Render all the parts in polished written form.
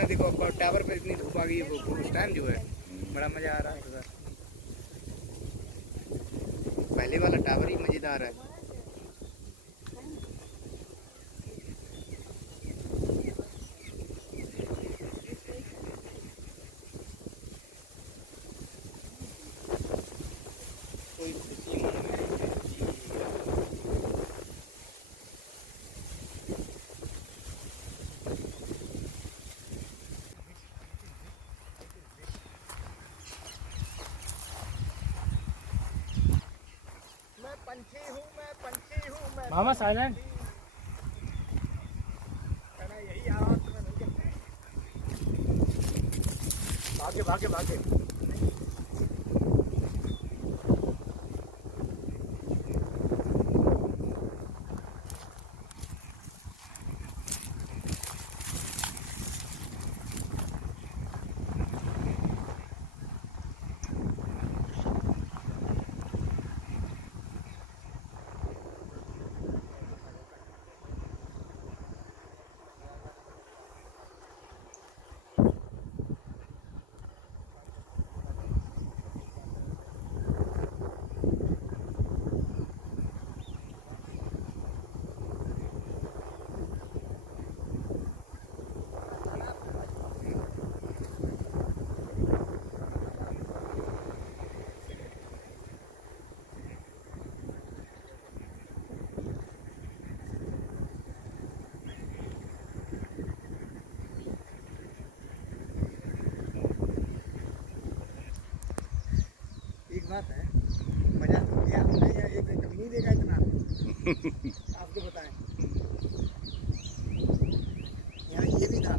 है। देखो टावर पे इतनी धूप आ गई है, उस टाइम जो है बड़ा मजा आ रहा है उधर। पहले वाला टावर ही मजेदार है। कोई खुशी मन में मामा साइलेंट। यही आवाज तुम्हें नहीं करते। भागे भागे भागे। बात है, मजा तो लिया हमने, एक कभी नहीं देखा इतना। आपको बताएं, यहाँ ये भी था,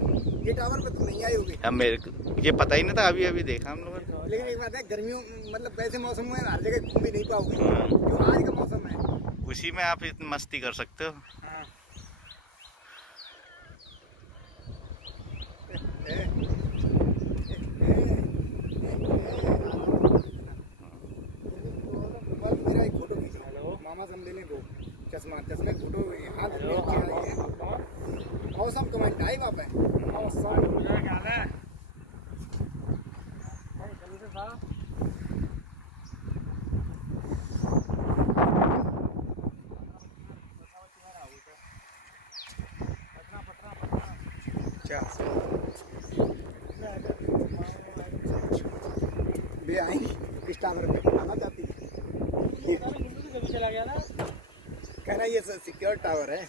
ये टावर पे तो नहीं आए होगे। अब मेरे ये पता ही नहीं था, अभी अभी देखा हम लोगों ने। लेकिन एक बात है, गर्मियों मतलब वैसे मौसम में हर जगह घूम भी नहीं पाओगे, जो आज का मौसम है उसी में आप इतनी मस्ती कर सकते हो। हाँ। मेरा एक फोटो खींचो मामा से हम ले लें को चश्मा फोटो हाथ में मौसम कमेंट आई वहाँ पे मौसम क्या है। बे आएंगी किस टावर पे आना चाहती है। चला गया ना, कहना ये सिक्योर टावर है।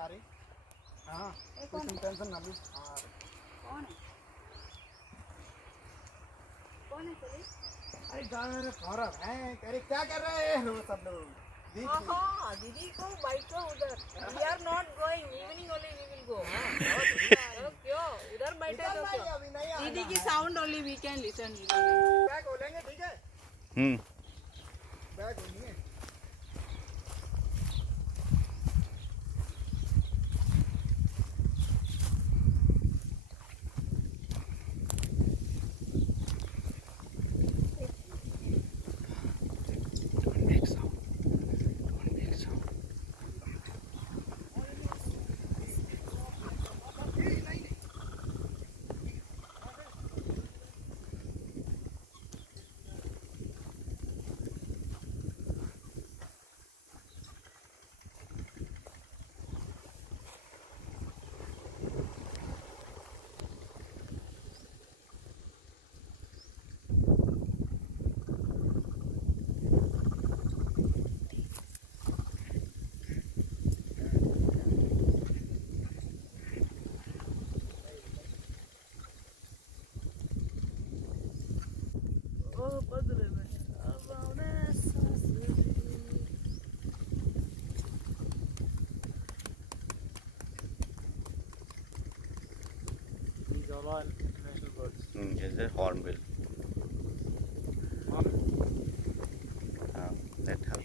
आ रही हाँ तुम टेंशन ना लो। कौन है चलिए। अरे गाँव फौरन है, अरे क्या कर रहे हैं वो सब लोग। दीदी को बैठो उधर। We are not going, evening only we will go। क्यों उधर बैठे तो क्यों? दीदी की sound only we can listen। Bag खोलेंगे ठीक है। बैग खोलेंगे। हॉर्नबिल। हाँ, that help.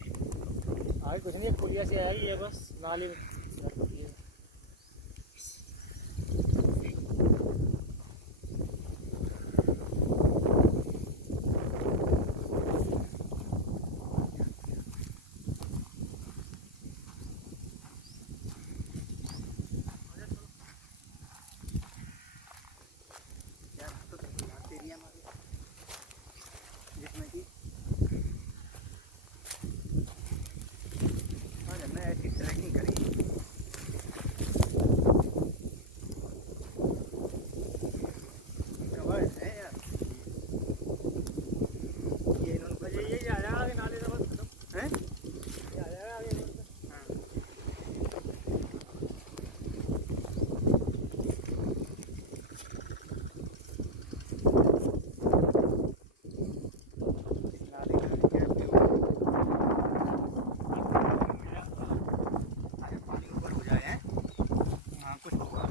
आगे कुछ नहीं, पुलिया से आएगी ये बस नाली में। जिसमें कि हमने ऐसी ट्रैकिंग करी। कवर है यार ये इन्होंने ये जा रहा है आगे नाले से बस खत्म। हैं ये आ जाएगा आगे। पानी ऊपर हो जाए हैं हाँ कुछ होगा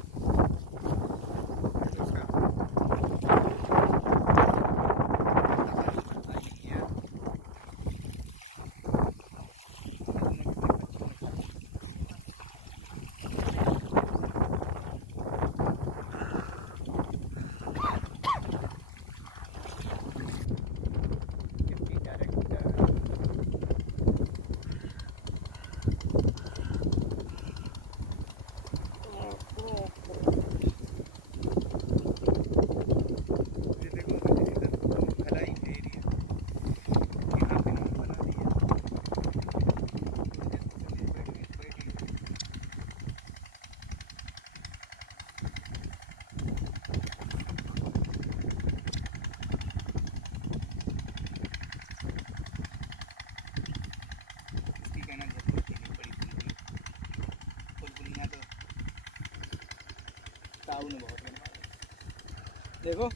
देखो